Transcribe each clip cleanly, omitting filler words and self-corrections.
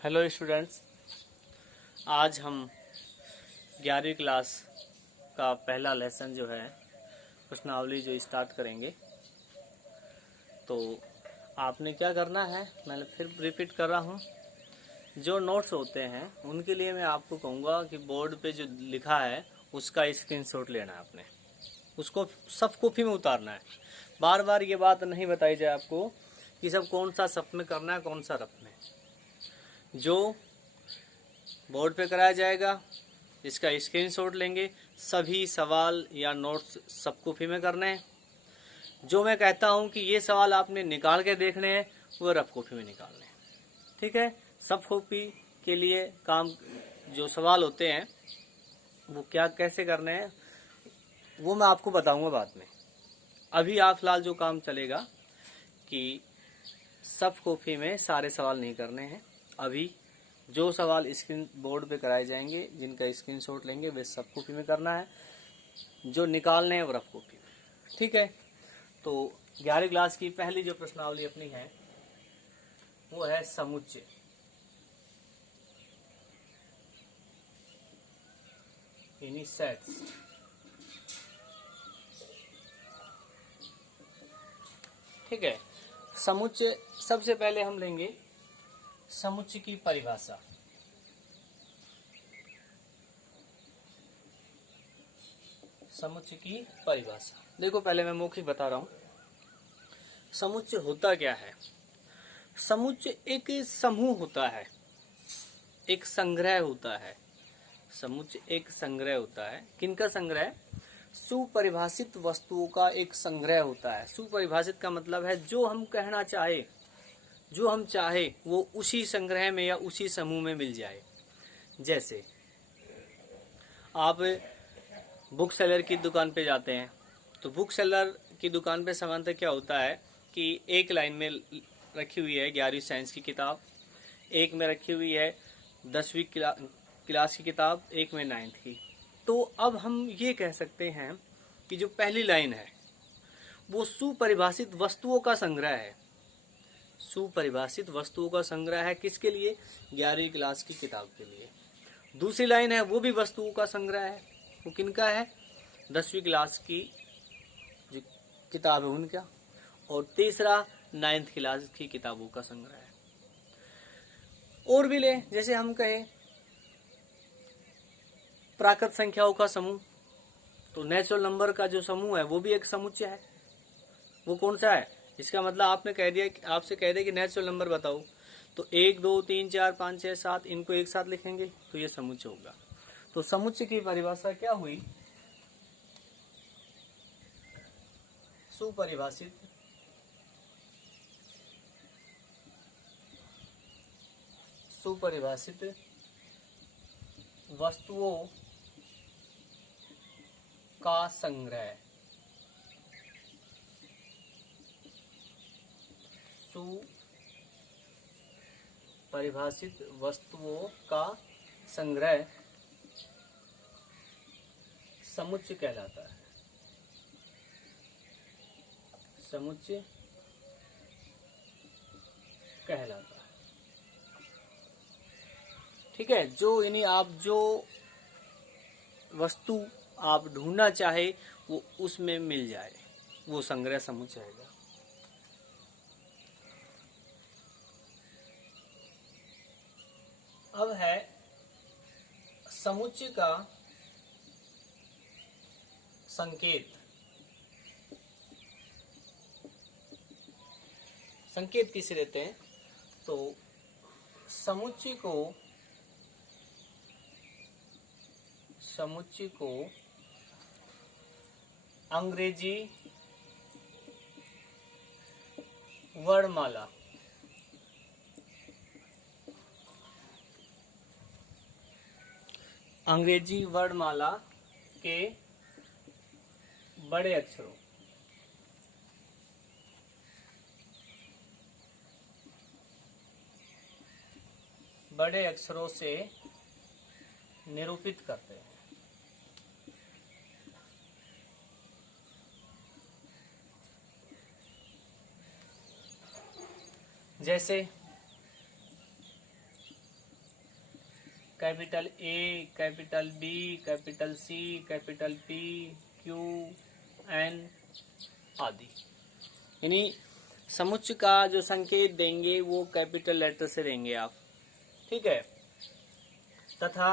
Hello students. आज हम 11वीं क्लास का पहला लेसन जो है प्रश्नावली जो स्टार्ट करेंगे। तो आपने क्या करना है, मैं फिर रिपीट कर रहा हूँ। जो नोट्स होते हैं उनके लिए मैं आपको कहूँगा कि बोर्ड पे जो लिखा है उसका स्क्रीनशॉट लेना है आपने, उसको सब कॉपी में उतारना है। बार बार ये बात नहीं बताई जाए आपको कि सब कौन सा सब में करना है, कौन सा रफ में। जो बोर्ड पे कराया जाएगा इसका स्क्रीनशॉट लेंगे। सभी सवाल या नोट्स सब कॉपी में करने हैं। जो मैं कहता हूं कि ये सवाल आपने निकाल के देखने हैं वो रफ कॉपी में निकालने हैं। ठीक है। सब कॉपी के लिए काम जो सवाल होते हैं वो क्या कैसे करने हैं वो मैं आपको बताऊंगा बाद में। अभी आप फिलहाल जो काम चलेगा कि सब कॉपी में सारे सवाल नहीं करने हैं। अभी जो सवाल स्क्रीन बोर्ड पे कराए जाएंगे जिनका स्क्रीनशॉट लेंगे वे सब कॉपी में करना है, जो निकालने हैं वो रफ कॉपी में। ठीक है। तो 11वीं क्लास की पहली जो प्रश्नावली अपनी है वो है समुच्चय। यानी सेट्स। ठीक है। समुच्चय सबसे पहले हम लेंगे समुच्चय की परिभाषा। समुच्चय की परिभाषा देखो, पहले मैं मौखिक बता रहा हूं। समुच्चय होता क्या है? समुच्चय एक समूह होता है, एक संग्रह होता है। समुच्चय एक संग्रह होता है। किनका संग्रह? सुपरिभाषित वस्तुओं का एक संग्रह होता है। सुपरिभाषित का मतलब है जो हम कहना चाहे, जो हम चाहे वो उसी संग्रह में या उसी समूह में मिल जाए। जैसे आप बुक सेलर की दुकान पे जाते हैं तो बुक सेलर की दुकान पे सामान्यतः क्या होता है कि एक लाइन में रखी हुई है 11वीं साइंस की किताब, एक में रखी हुई है 10वीं क्लास की किताब, एक में 9th की। तो अब हम ये कह सकते हैं कि जो पहली लाइन है वो सुपरिभाषित वस्तुओं का संग्रह है। सुपरिभाषित वस्तुओं का संग्रह है किसके लिए? 11वीं क्लास की किताब के लिए। दूसरी लाइन है वो भी वस्तुओं का संग्रह है। वो किनका है? 10वीं क्लास की जो किताब है उनका। और तीसरा 9th क्लास की किताबों का संग्रह है। और भी ले, जैसे हम कहें प्राकृत संख्याओं का समूह, तो नेचुरल नंबर का जो समूह है वो भी एक समुच्चय है। वो कौन सा है? इसका मतलब आपने कह दिया, आपसे कह दिया कि नेचुरल नंबर बताओ, तो 1 2 3 4 5 6 7 इनको एक साथ लिखेंगे तो ये समुच्चय होगा। तो समुच्चय की परिभाषा क्या हुई? सुपरिभाषित सुपरिभाषित वस्तुओं का संग्रह। सुपरिभाषित वस्तुओं का संग्रह समुच्चय कहलाता है। समुच्चय कहलाता है। ठीक है। जो यानी आप जो वस्तु आप ढूंढना चाहे वो उसमें मिल जाए, वो संग्रह समुच्चय है। अब है समुच्चय का संकेत। संकेत किसे देते हैं? तो समुच्चय को अंग्रेजी वर्णमाला के बड़े अक्षरों से निरूपित करते हैं। जैसे capital A, capital B, capital C, capital P, Q, N आदि। यानी समुच्चय का जो संकेत देंगे वो कैपिटल लेटर से देंगे आप, ठीक है। तथा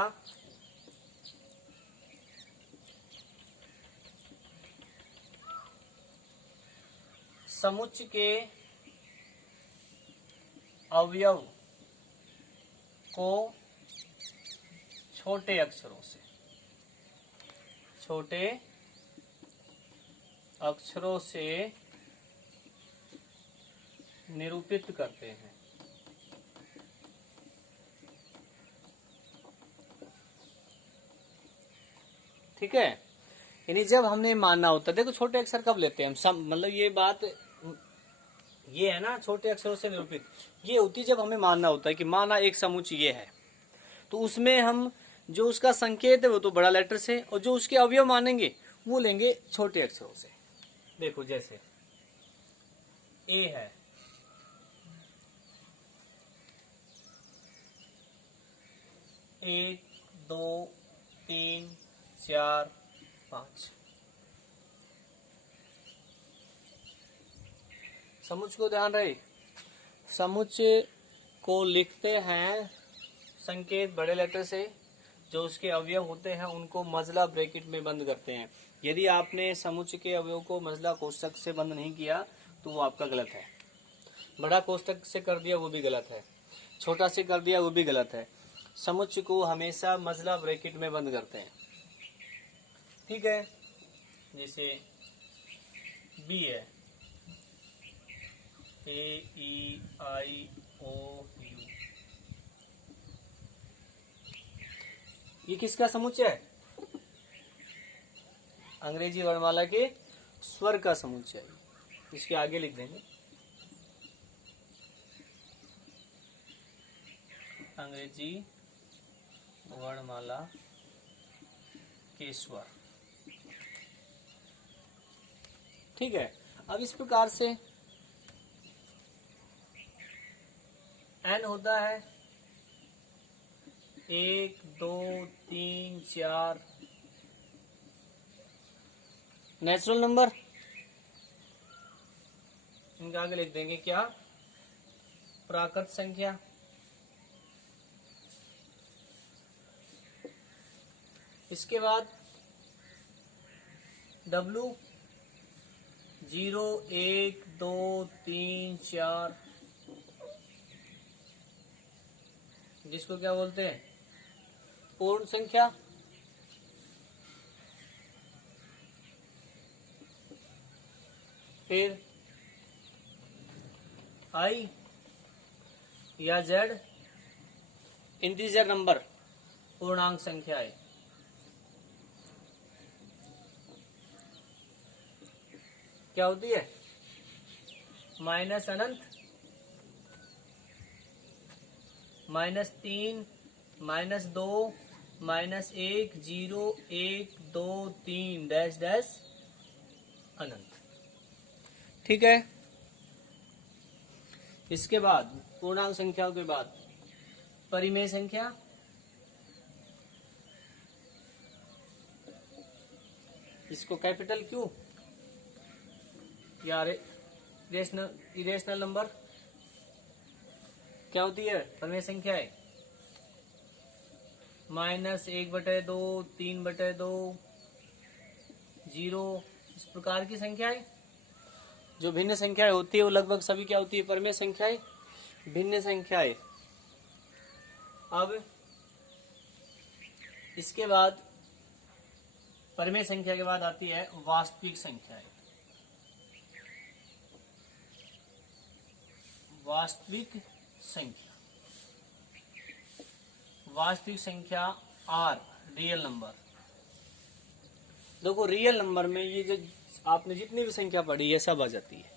समुच्चय के अवयव को छोटे अक्षरों से, छोटे अक्षरों से निरूपित करते हैं। ठीक है। यानी जब हमने मानना होता है, देखो छोटे अक्षर कब लेते हैं हम, मतलब ये बात ये है ना, छोटे अक्षरों से निरूपित ये होती है जब हमें मानना होता है कि माना एक समुच्चय ये है, तो उसमें हम जो उसका संकेत है वो तो बड़ा लेटर से, और जो उसके अवयव मानेंगे वो लेंगे छोटे अक्षरों से। देखो जैसे ए है, एक, दो, तीन, चार, पांच। समुच्चय को ध्यान रहे, समुच्चय को लिखते हैं संकेत बड़े लेटर से, जो उसके अवयव होते हैं उनको मजला ब्रैकेट में बंद करते हैं। यदि आपने समुच्चय के अवयव को मजला कोष्ठक से बंद नहीं किया तो वो आपका गलत है। बड़ा कोष्ठक से कर दिया वो भी गलत है, छोटा से कर दिया वो भी गलत है। समुच्चय को हमेशा मजला ब्रैकेट में बंद करते हैं, ठीक है। जैसे बी है, AEIOU, ये किसका समुच्चय है? अंग्रेजी वर्णमाला के स्वर का समुच्चय। इसके आगे लिख देंगे अंग्रेजी वर्णमाला के स्वर, ठीक है। अब इस प्रकार से एन होता है 1, 2, 3, 4 नेचुरल नंबर। इनका आगे लिख देंगे क्या? प्राकृत संख्या। इसके बाद W 0, 1, 2, 3, 4, जिसको क्या बोलते हैं? पूर्ण संख्या। फिर I या Z इंटीजर नंबर, पूर्णांक संख्या है। क्या होती है? माइनस अनंत, -3, -2, -1, 0, 1, 2, 3 डैश डैश अनंत, ठीक है। इसके बाद पूर्णांक संख्याओं के बाद परिमेय संख्या, इसको कैपिटल क्यू या इरेशनल नंबर क्या होती है? परिमेय संख्या है -1/2, 3/2, 0, इस प्रकार की संख्या है। जो भिन्न संख्याएं होती है वो लगभग सभी क्या होती है? परिमेय संख्याएं, भिन्न संख्याएं। अब इसके बाद परिमेय संख्या के बाद आती है वास्तविक संख्याएं। वास्तविक संख्या, वास्तविक संख्या R रियल नंबर। देखो रियल नंबर में ये जो आपने जितनी भी संख्या पढ़ी है सब आ जाती है।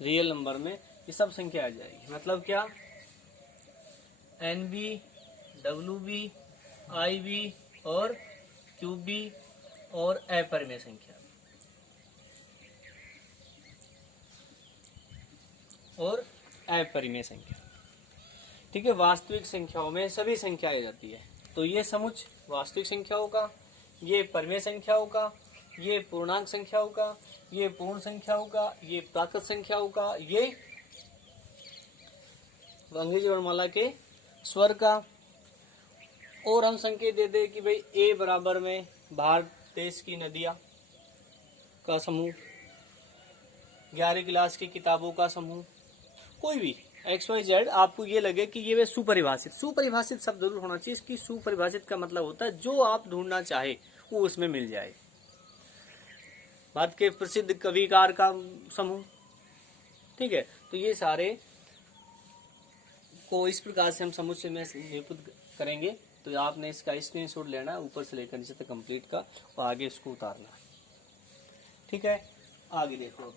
रियल नंबर में ये सब संख्या आ जाएगी। मतलब क्या? NB, WB, IB और QB और अपरिमेय संख्या और अपरिमेय संख्या, ठीक है। वास्तविक संख्याओं में सभी संख्या आ जाती है। तो ये समुच्चय वास्तविक संख्याओं का, ये परिमेय संख्याओं का, ये पूर्णांक संख्याओं का, ये पूर्ण संख्याओं का, ये प्राकृत संख्याओं का, ये अंग्रेजी वर्णमाला के स्वर का। और हम संकेत दे दे कि भाई ए बराबर में भारत देश की नदियां का समूह, 11वीं क्लास की किताबों का समूह, कोई भी XYZ आपको ये लगे कि ये वे सुपरिभाषित शब्द जरूर होना चाहिए। इसकी सुपरिभाषित का मतलब होता है जो आप ढूंढना चाहे वो उसमें मिल जाए। भारत के प्रसिद्ध कविकार का समूह, ठीक है। तो ये सारे को इस प्रकार से हम समुच्चय में निरूपित करेंगे। तो आपने इसका स्क्रीनशॉट लेना है ऊपर से लेकर नीचे तक कंप्लीट का, और आगे इसको उतारना है, ठीक है। आगे देखो,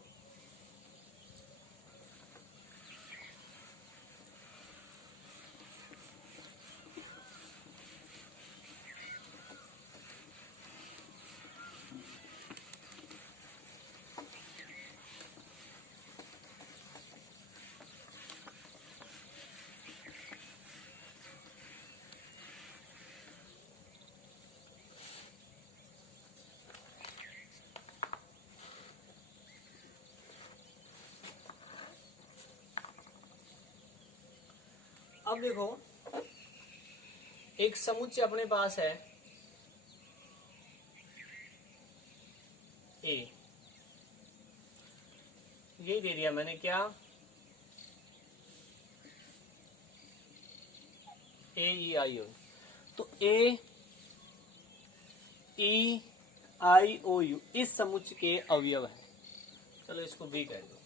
अब देखो एक समुच्चय अपने पास है ए, ये दे दिया मैंने क्या, AEIO। तो AEIOU इस समुच्चय के अवयव है। चलो इसको B कह दो,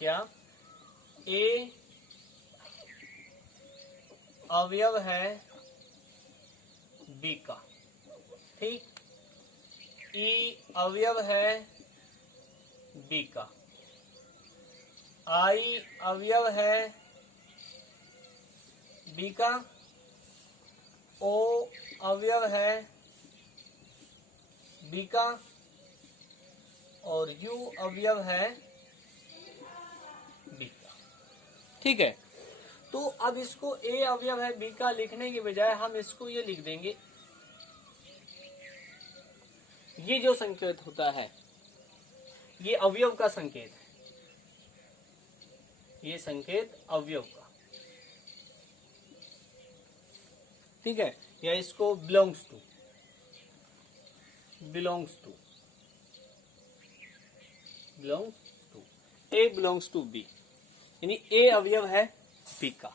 क्या A अवयव है B का, ठीक। E अवयव है B का, I अवयव है B का, O अवयव है B का, और U अवयव है B का, ठीक है। तो अब इसको A अवयव है B का लिखने के बजाय हम इसको ये लिख देंगे, ये जो संकेत होता है ये अवयव का संकेत है, ये संकेत अवयव का, ठीक है। या इसको belongs to A belongs to B, यानी A अवयव है B का,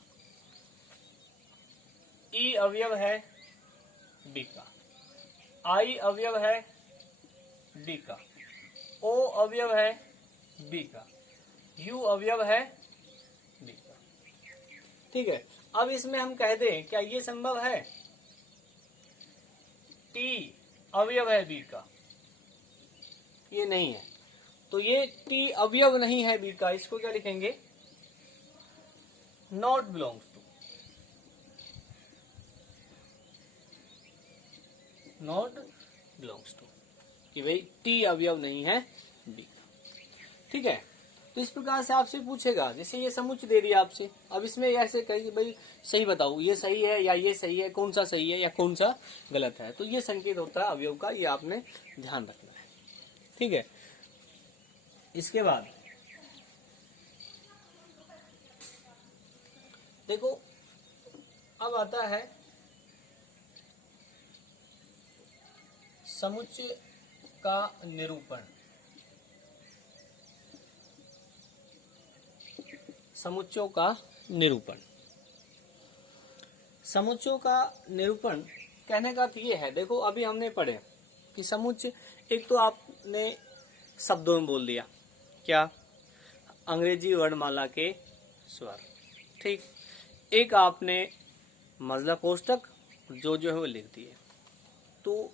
E अवयव है B का, I अवयव है B का, O अवयव है B का, U अवयव है B का, ठीक है। अब इसमें हम कह दें क्या ये संभव है T अवयव है B का, ये नहीं है। तो ये T अवयव नहीं है B का, इसको क्या लिखेंगे, नॉट बिलोंग्स टू, कि भाई T अवयव नहीं है B का, ठीक है। तो इस प्रकार से आपसे पूछेगा, जैसे ये समुच्चय दे दिया आपसे, अब इसमें ऐसे कहिए भाई सही बताओ ये सही है या ये सही है, कौन सा सही है या कौन सा गलत है। तो ये संकेत होता है अवयव का, ये आपने ध्यान रखना है, ठीक है। इसके बाद देखो अब आता है समुच्चय का निरूपण। समुच्चयों का निरूपण, समुच्चयों का निरूपण कहने का अर्थ ये है, देखो अभी हमने पढ़े कि समुच्चय एक तो आपने शब्दों में बोल दिया, क्या, अंग्रेजी वर्णमाला के स्वर, ठीक। एक आपने मजला कोष्ठक जो है वो लिख दिए। तो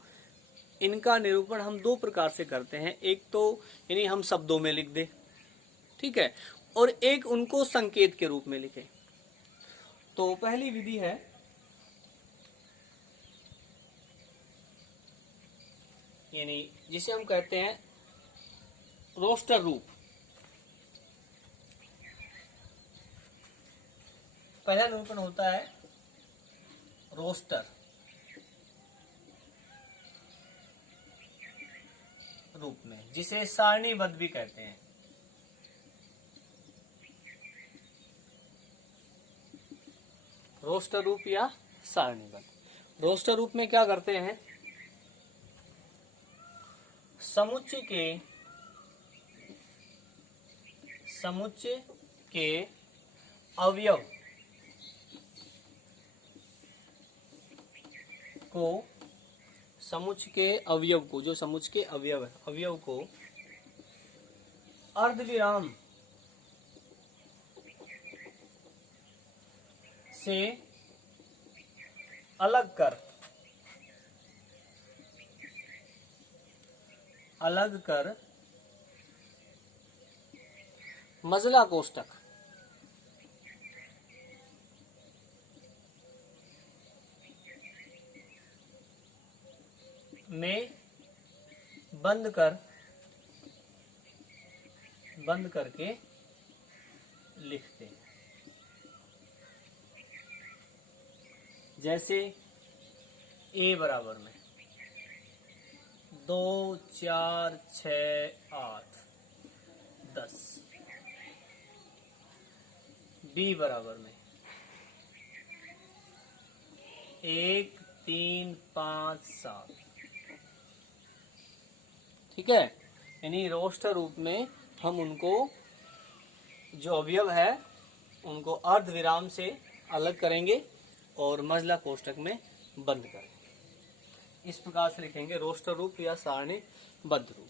इनका निरूपण हम दो प्रकार से करते हैं, एक तो यानी हम शब्दों में लिख दे, ठीक है, और एक उनको संकेत के रूप में लिखे। तो पहली विधि है यानी जिसे हम कहते हैं रोस्टर रूप। पहला निरूपण होता है रोस्टर रूप में, जिसे सारणीबद्ध भी कहते हैं। रोस्टर रूप या सारणीबद्ध। रोस्टर रूप में क्या करते हैं, समुच्चय के अवयव को, समुच्चय के अवयव को, जो समुच्चय के अवयव को अर्धविराम से अलग कर मजला कोष्ठक में बंद करके लिखते हैं। जैसे ए बराबर में 2 4 6 8 10, बी बराबर में 1 3 5 7। ठीक है, यानी रोस्टर रूप में हम उनको, जो अवयव है उनको अर्ध विराम से अलग करेंगे और मजला कोष्ठक में बंद करेंगे। इस प्रकार से लिखेंगे रोस्टर रूप या सारणीबद्ध रूप।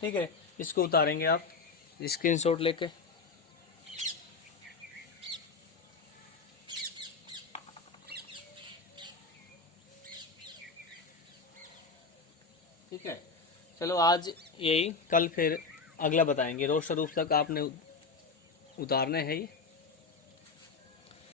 ठीक है, इसको उतारेंगे आप स्क्रीनशॉट लेके। ठीक है, चलो आज यही, कल फिर अगला बताएंगे। रोस्टर रूप तक आपने उतारने हैं ये।